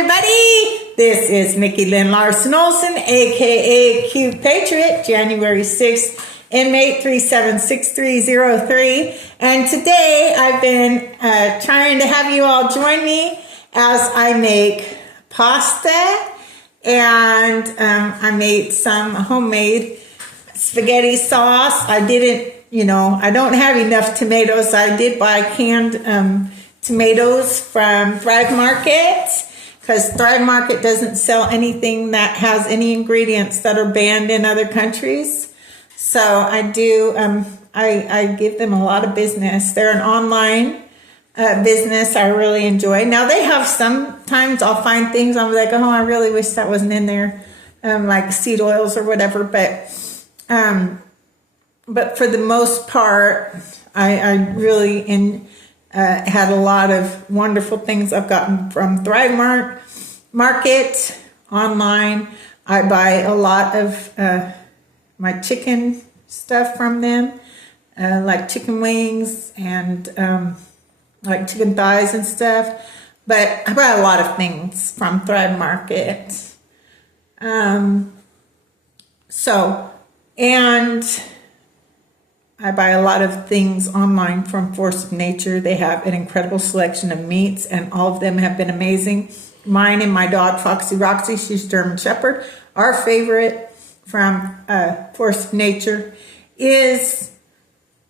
everybody. This is Micki, Lynn, Larson-Olson, aka QPATRIOT, January 6th, inmate 376303. And today I've been trying to have you all join me as I make pasta, and I made some homemade spaghetti sauce. I didn't, I don't have enough tomatoes. I did buy canned tomatoes from Thrive Market, because Thrive Market doesn't sell anything that has any ingredients that are banned in other countries. So I do, I give them a lot of business. They're an online business I really enjoy. Now they have, sometimes I'll find things I'm like, oh, I really wish that wasn't in there, like seed oils or whatever. But for the most part, I really had a lot of wonderful things I've gotten from Thrive Market online. I buy a lot of my chicken stuff from them, like chicken wings and like chicken thighs and stuff. But I buy a lot of things from Thrive Market. And I buy a lot of things online from Force of Nature. They have an incredible selection of meats, and all of them have been amazing. Mine and my dog, Foxy Roxy, she's German Shepherd. Our favorite from Force of Nature is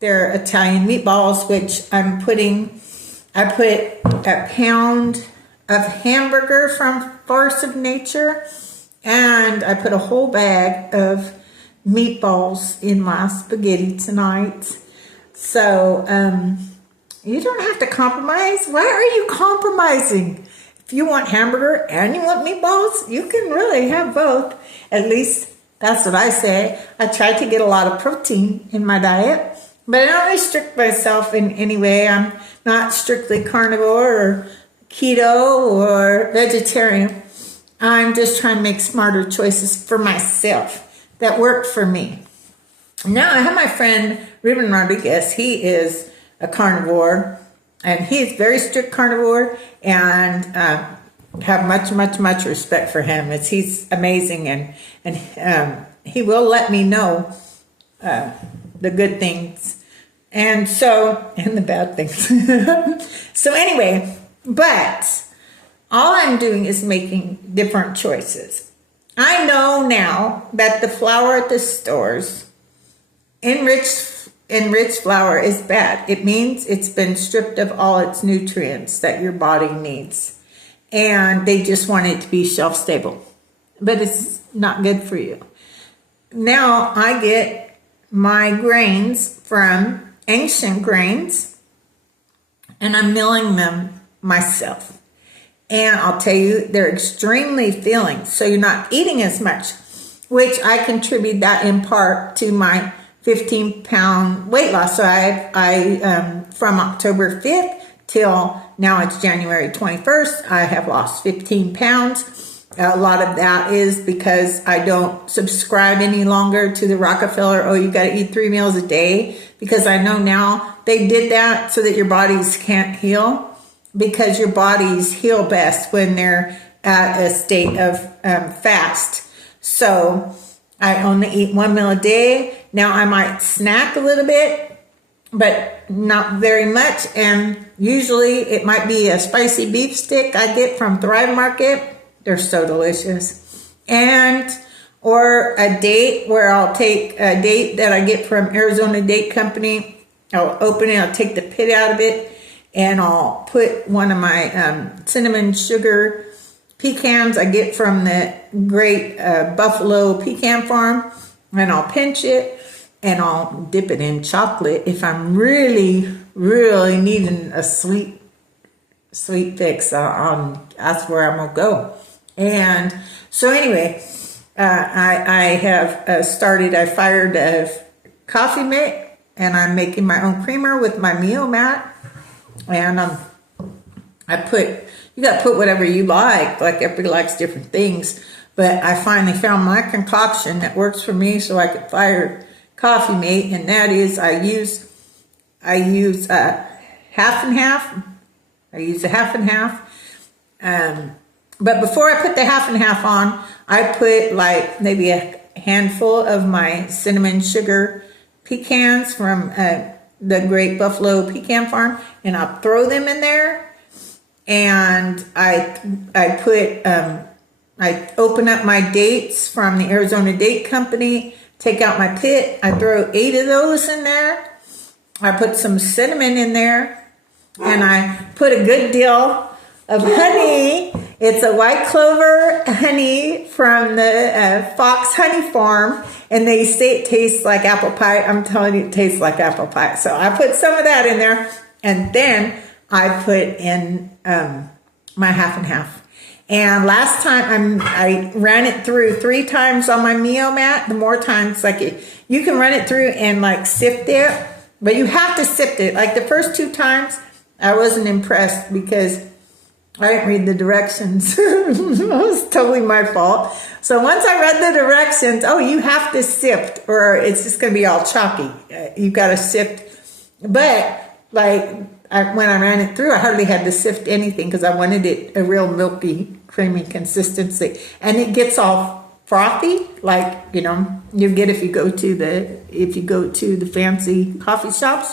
their Italian meatballs, which I put a pound of hamburger from Force of Nature, and I put a whole bag of meatballs in my spaghetti tonight. So you don't have to compromise. Why are you compromising? If you want hamburger and you want meatballs, you can really have both. At least that's what I say. I try to get a lot of protein in my diet, but I don't restrict myself in any way. I'm not strictly carnivore or keto or vegetarian. I'm just trying to make smarter choices for myself that worked for me. Now I have my friend Ruben Rodriguez. He is a carnivore, and he's very strict carnivore, and have much respect for him. He's amazing, and he will let me know the good things and the bad things. So anyway, but all I'm doing is making different choices. I know now that the flour at the stores, enriched flour, is bad. It means it's been stripped of all its nutrients that your body needs. And they just want it to be shelf stable. But it's not good for you. Now I get my grains from Ancient Grains, and I'm milling them myself. And I'll tell you, they're extremely filling, so you're not eating as much, which I contribute that in part to my 15-pound weight loss. So I from October 5th till now, it's January 21st, I have lost 15 pounds. A lot of that is because I don't subscribe any longer to the Rockefeller, you got to eat 3 meals a day, because I know now they did that so that your bodies can't heal. Because your bodies heal best when they're at a state of fast. So I only eat 1 meal a day. Now I might snack a little bit, but not very much. And usually it might be a spicy beef stick I get from Thrive Market. They're so delicious. Or a date, where I'll take a date that I get from Arizona Date Company. I'll open it, I'll take the pit out of it, and I'll put one of my cinnamon sugar pecans I get from the great Buffalo Pecan Farm, and I'll pinch it, and I'll dip it in chocolate if I'm really needing a sweet fix. That's where I'm going to go. And so anyway, I have I fired a coffee mate, and I'm making my own creamer with my Mio mat. And you got to put whatever you like everybody likes different things, but I finally found my concoction that works for me, so I could fire coffee mate, and that is I use half and half. I use a half and half. But before I put the half and half on, I put like maybe a handful of my cinnamon sugar pecans from the Great Buffalo Pecan Farm, and I'll throw them in there. And I open up my dates from the Arizona Date Company, take out my pit. I throw 8 of those in there. I put some cinnamon in there, and I put a good deal of honey. It's a white clover honey from the Fox Honey Farm, and they say it tastes like apple pie. I'm telling you, it tastes like apple pie. So I put some of that in there, and then I put in my half and half. And last time I ran it through 3 times on my Mio mat. The more times, like you can run it through and like sift it, but you have to sift it. Like the first 2 times, I wasn't impressed because I didn't read the directions. It was totally my fault. So once I read the directions, oh, you have to sift or it's just going to be all chalky. You got to sift. But like when I ran it through, I hardly had to sift anything because I wanted it a real milky, creamy consistency. And it gets all frothy, like, you know, you get if you go to the fancy coffee shops.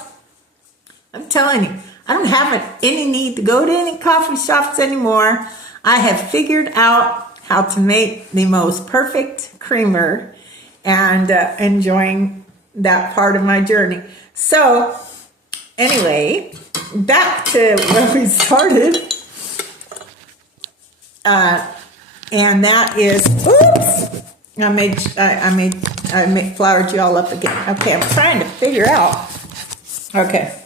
I'm telling you, I don't have any need to go to any coffee shops anymore. I have figured out how to make the most perfect creamer and enjoying that part of my journey. So anyway, back to where we started. And that is, oops, I made floured you all up again. Okay, I'm trying to figure out. Okay,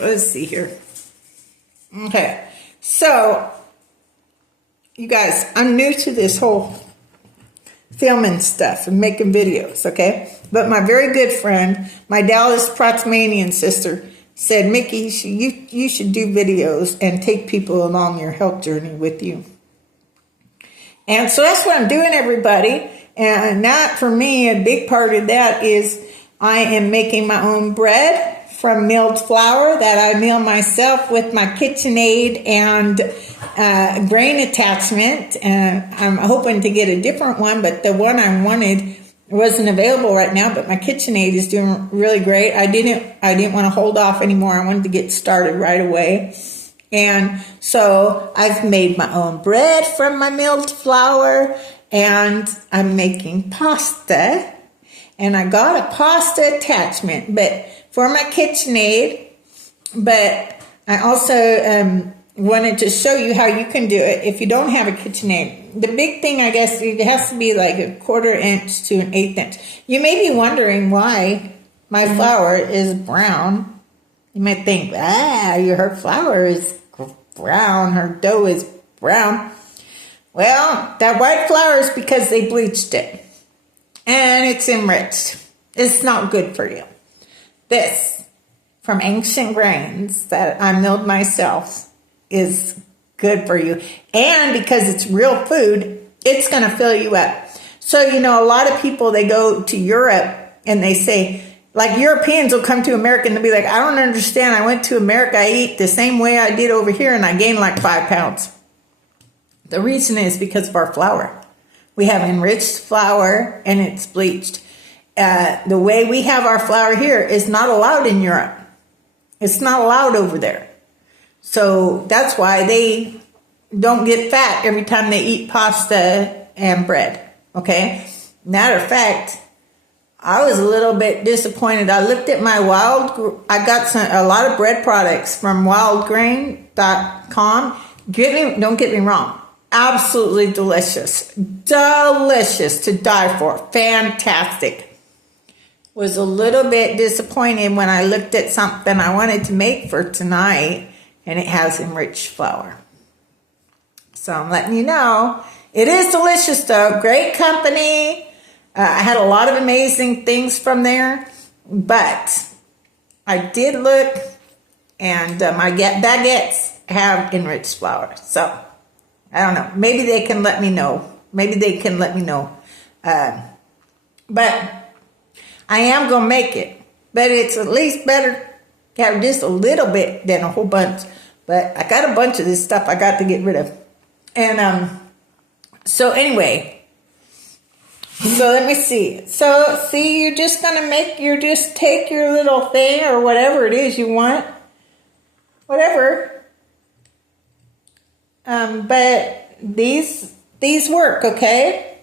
let's see here. Okay, so you guys, I'm new to this whole filming stuff and making videos, okay? But my very good friend, my Dallas Proxmanian sister, said, Micki, you should do videos and take people along your health journey with you. And so that's what I'm doing, everybody. And that, for me, a big part of that is I am making my own bread from milled flour that I mill myself with my KitchenAid and grain attachment. And I'm hoping to get a different one, but the one I wanted wasn't available right now. But my KitchenAid is doing really great. I didn't want to hold off anymore. I wanted to get started right away. And so I've made my own bread from my milled flour, and I'm making pasta. And I got a pasta attachment, but for my KitchenAid, but I also wanted to show you how you can do it if you don't have a KitchenAid. The big thing, I guess, it has to be like 1/4 inch to 1/8 inch. You may be wondering why my flour is brown. You might think, her flour is brown, her dough is brown. Well, that white flour is because they bleached it. And it's enriched. It's not good for you. This, from Ancient Grains that I milled myself, is good for you. And because it's real food, it's going to fill you up. So, you know, a lot of people, they go to Europe and they say, like Europeans will come to America and they'll be like, I don't understand. I went to America, I eat the same way I did over here, and I gained like 5 pounds. The reason is because of our flour. We have enriched flour and it's bleached. The way we have our flour here is not allowed in Europe. It's not allowed over there. So that's why they don't get fat every time they eat pasta and bread. Okay? Matter of fact, I was a little bit disappointed. I looked at my I got a lot of bread products from wildgrain.com. Don't get me wrong. Absolutely delicious. Delicious to die for. Fantastic. Was a little bit disappointed when I looked at something I wanted to make for tonight, and it has enriched flour. So I'm letting you know. It is delicious though. Great company. I had a lot of amazing things from there, but I did look, and my baguettes have enriched flour. So I don't know. Maybe they can let me know. But I am going to make it. But it's at least better to have just a little bit than a whole bunch. But I got a bunch of this stuff I got to get rid of. And so anyway, so let me see. So see, you're just take your little thing or whatever it is you want, whatever. But these work, okay?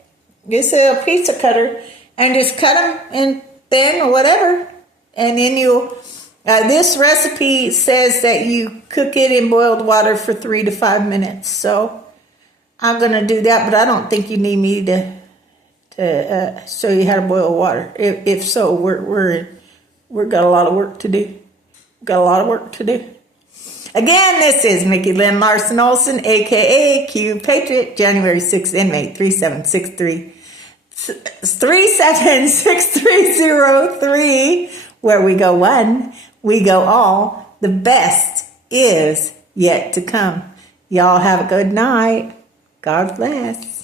Just a pizza cutter and just cut them in thin or whatever, and then you. This recipe says that you cook it in boiled water for 3 to 5 minutes. So I'm gonna do that, but I don't think you need me to show you how to boil water. If so, we've got a lot of work to do. Again, this is Micki Lynn Larson-Olson, aka QPATRIOT, January 6th, inmate 376303, where we go one, we go all. The best is yet to come. Y'all have a good night. God bless.